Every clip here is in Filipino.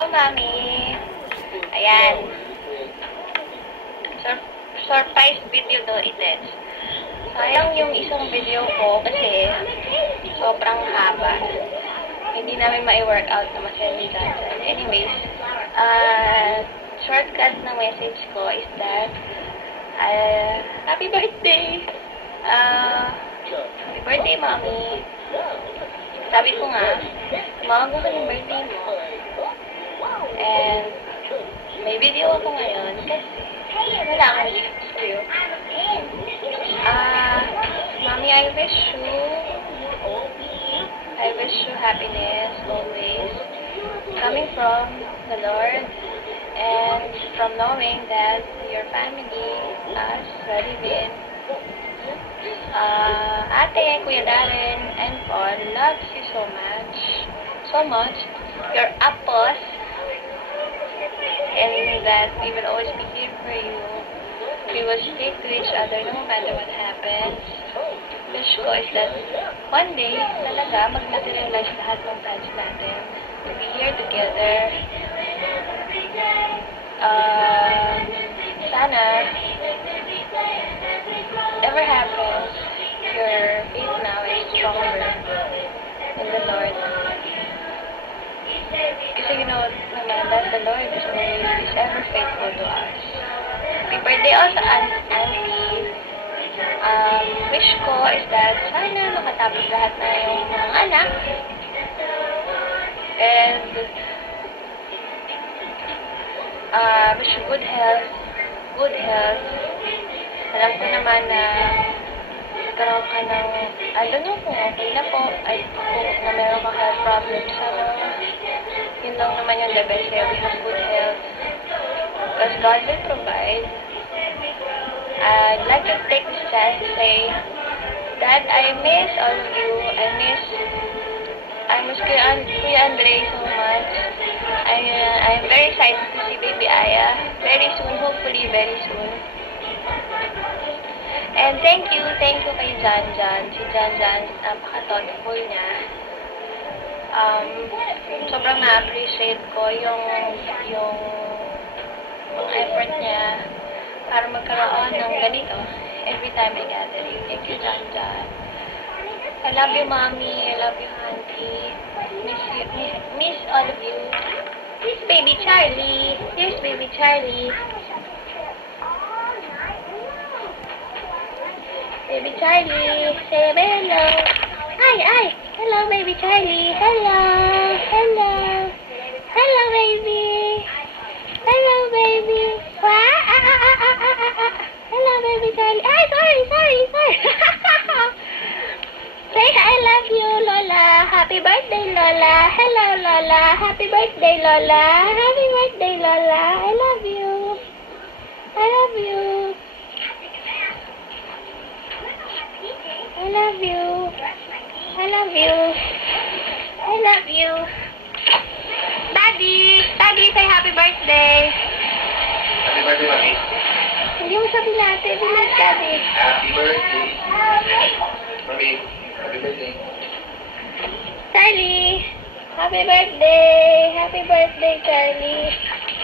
Hello, Mami. Ayan. Surprise video to itin. Sayang yung isang video ko kasi sobrang haba. Hindi namin ma-workout na masaya ni Janjan. Anyways, shortcut na message ko is that happy birthday! Happy birthday, Mami! Sabi ko nga, tumawag ko ng birthday mo. And may video ako ngayon kasi wala akong gift sa'yo. Mami, I wish you happiness always, coming from the Lord and from knowing that your family, us, Radivin, Ate, Kuya Darren, and Paul loves you so much, your apples, and that we will always be here for you. We will stick to each other no matter what happens. Wish ko is that one day, talaga, mag-materialize lahat ng plans natin. To be here together. Sana, whatever happens, your faith now is stronger in the Lord. Kasi you know naman that the Lord is ever faithful to us. Happy birthday also, Auntie. Wish ko is that sana makatapos lahat na yung mga anak. And wish you good health. Alam ko naman na nagkaroon ka ng, I don't know kung okay na po, kung na meron ka health problems, sana yun lang naman yung the best here. We have good health. Because God will provide. I'd like to take this chance to say that I miss all of you. I miss Kuya Andre so much. I am very excited to see Baby Aya very soon, hopefully very soon. And thank you kay Janjan. Si Janjan, napaka-thoughtful niya. Sobrang na-appreciate ko yung effort niya para magkaroon ng ganito every time I gathering. Thank you, Janjan. I love you, Mommy. I love you, Auntie. Miss all of you. Here's Baby Charlie. Baby Charlie, say hello. Hi. Hello, Baby Charlie. Hello, baby. Hello, baby. Hello, Baby Charlie. Ay, sorry. Say I love you, Lola. Happy birthday, Lola. Hello, Lola. Happy birthday, Lola. Happy birthday, Lola. I love you. Daddy, say happy birthday. Happy birthday, Mami. Hindi mo sabi natin, bilis, Daddy. Happy birthday. Mami, happy birthday. Charlie, happy birthday. Happy birthday, Charlie.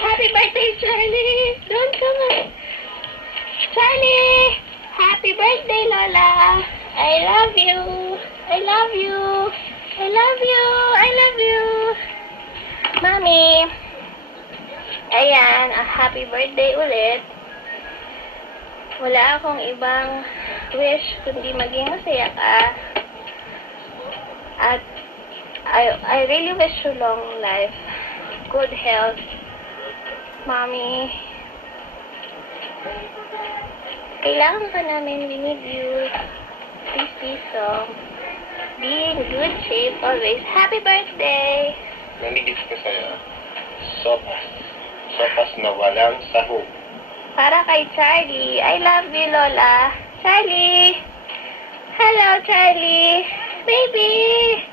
Happy birthday, Charlie. Don't come on. Charlie, happy birthday, Lola. I love you. Mami, ayan, a happy birthday ulit. Wala akong ibang wish kundi maging masaya ka. At I really wish you long life, good health, Mommy. Kailangan ka namin, we need you. Please, be in good shape always. Happy birthday! May gift ko sa'yo. Sopas na walang sahog. Para kay Charlie. I love you, Lola. Charlie! Hello, Charlie! Baby!